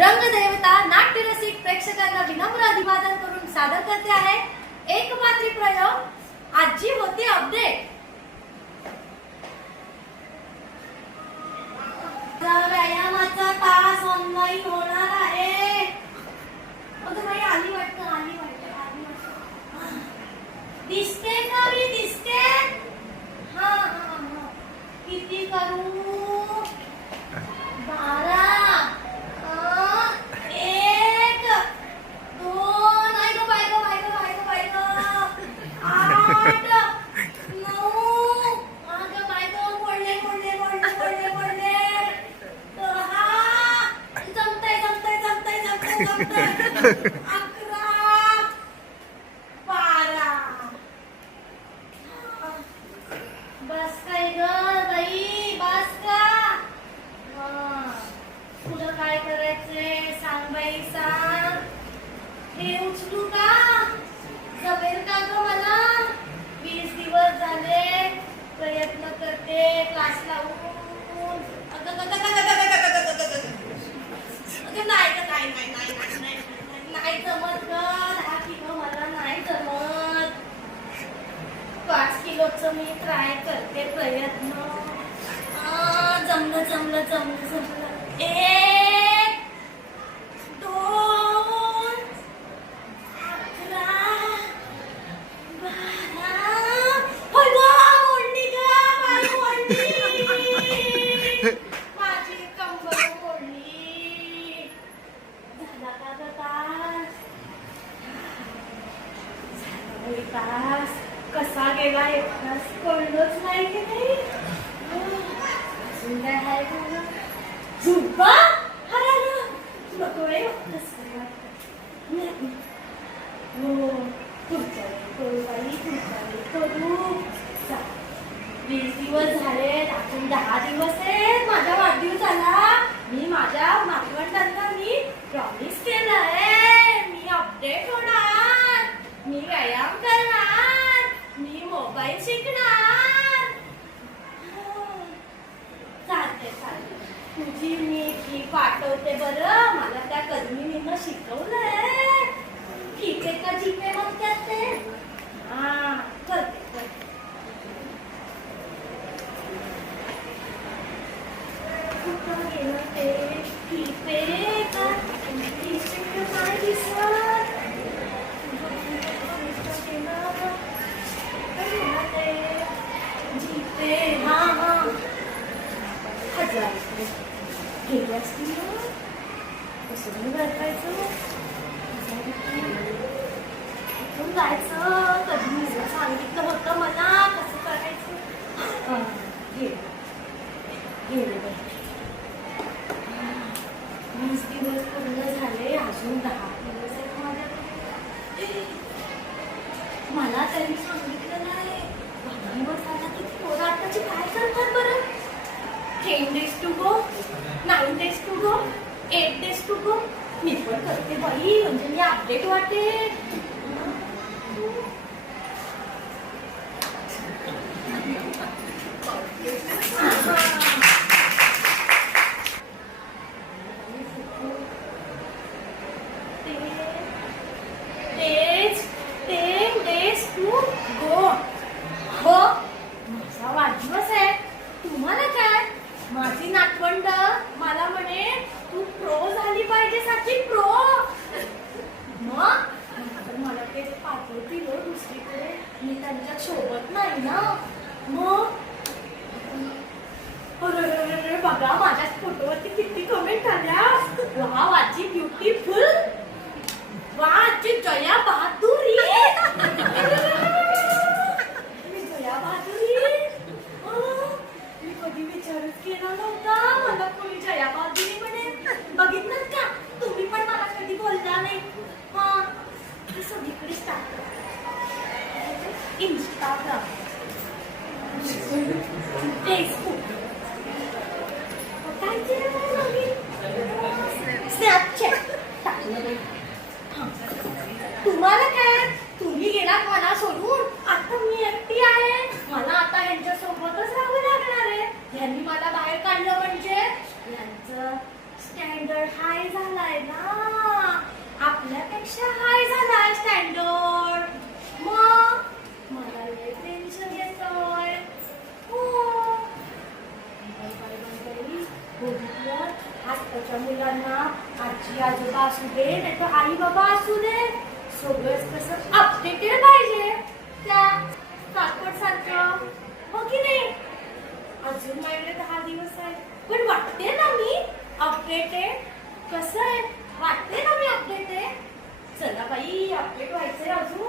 रंगदेवता नाट्यरसिक प्रेक्षकांना विनम्र अभिवादन करून सादर करते आहे एकपात्री प्रयोग आजी होती अपडेट। व्यायामाचा तास ऑनलाईन होणार आहे। अगं बाई आली वाटतं दिसते का मी दिसते? हा किती करू? 12 1 2 नाही गं बाई गं 8 9 अगं बाई गं बोलले 10 बस काय ग बाई बस का? तुला काय करायचंय सांग बाई सांग। हे उचलू का? जमेल का ग मला? 20 दिवस झाले प्रयत्न करते क्लास लावून। नाही जमत ग 10 किलो मला नाही जमत। 5 किलोचं मी ट्राय करते प्रयत्न। जमलं 1 2 11 12 ओढणी ग माझी कंबर ओढली। झाला का ग तास? कसा गेला एक तास कळलंच नाही की नाही। अजून काय आहे का? झुंबा नकोय पुढच्या वेळी करू। 20 दिवस झाले अजून 10 दिवस आहेत माझ्या वाढदिवसाला। मी माझ्या नातवंडांना मी प्रॉमिस केलंय मी अपडेट होणार, मी व्यायाम करणार, मी मोबाईल शिकणार। चालते तुझी मी पाठवते बरं मला त्या कर्मिणीनं शिकवलंय। ठीक आहे का जीपे म्हणतात ते? करते कुठं गेलं ते? जीपे का नाही दिसत। जीपे 1000 गेले असतील ना? कसं नाही भरपायचं? इथून जायचं कधी मी सांगितलं होतं मला कसं करायचं। गेले 20 दिवस पूर्ण झाले अजून 10 दिवस आहेत माझ्याकडे। मला त्यांनी सांगितलं नाही 12 दिवस झाला की पोरं आताची काय करतात बरं? 10 days to go, 9 days to go, 8 days to go। मी पण करते बाई म्हणजे मी अपडेट वाटेल। माझा वाढदिवस आहे तुम्हाला काय? माझी नातवंड मला म्हणे तू प्रो झाली पाहिजे साची प्रो। मग मला ते पाठवतील दुसरीकडे मी त्यांच्या सोबत नाही ना। मग बघा माझ्या फोटोवरती किती कमेंट आल्या। वा आजी ब्युटिफुल, वा आजी जया बहादुरी। मी कधी विचारच केला नव्हता मला कोणी जया बहादुरी म्हणे। बघितलं का तुम्ही पण मला कधी बोलता नाही। सगळीकडे इंस्टाग्राम, फेसबुक, स्नॅपचॅट टाकलं। तुम्हाला काय? तुम्ही गेलात मला सोडून, आता मी एकटी आहे। मला आता यांच्या सोबतच राहावं लागणार आहे। यांनी मला बाहेर काढलं म्हणजे यांचं स्टँड स्टँडर्ड हाय झालाय ना, आपल्यापेक्षा हाय झालाय स्टँडर्ड. मग मला लय टेन्शन येतोय. हो बघितलं, आजकालच्या मुलांना आजी आजोबा असू दे नाही तर आई बाबा असू दे, सगळंच कसं अपडेटेड पाहिजे त्या काकड सारखं, हो की नाही? अजून माझ्याकडे 10 दिवस आहे, पण वाटते ना मी अपडेटेड. कसं आहे, वाटते ना मी अपडेटेड. चला बाई, अपडेट व्हायचंय अजून.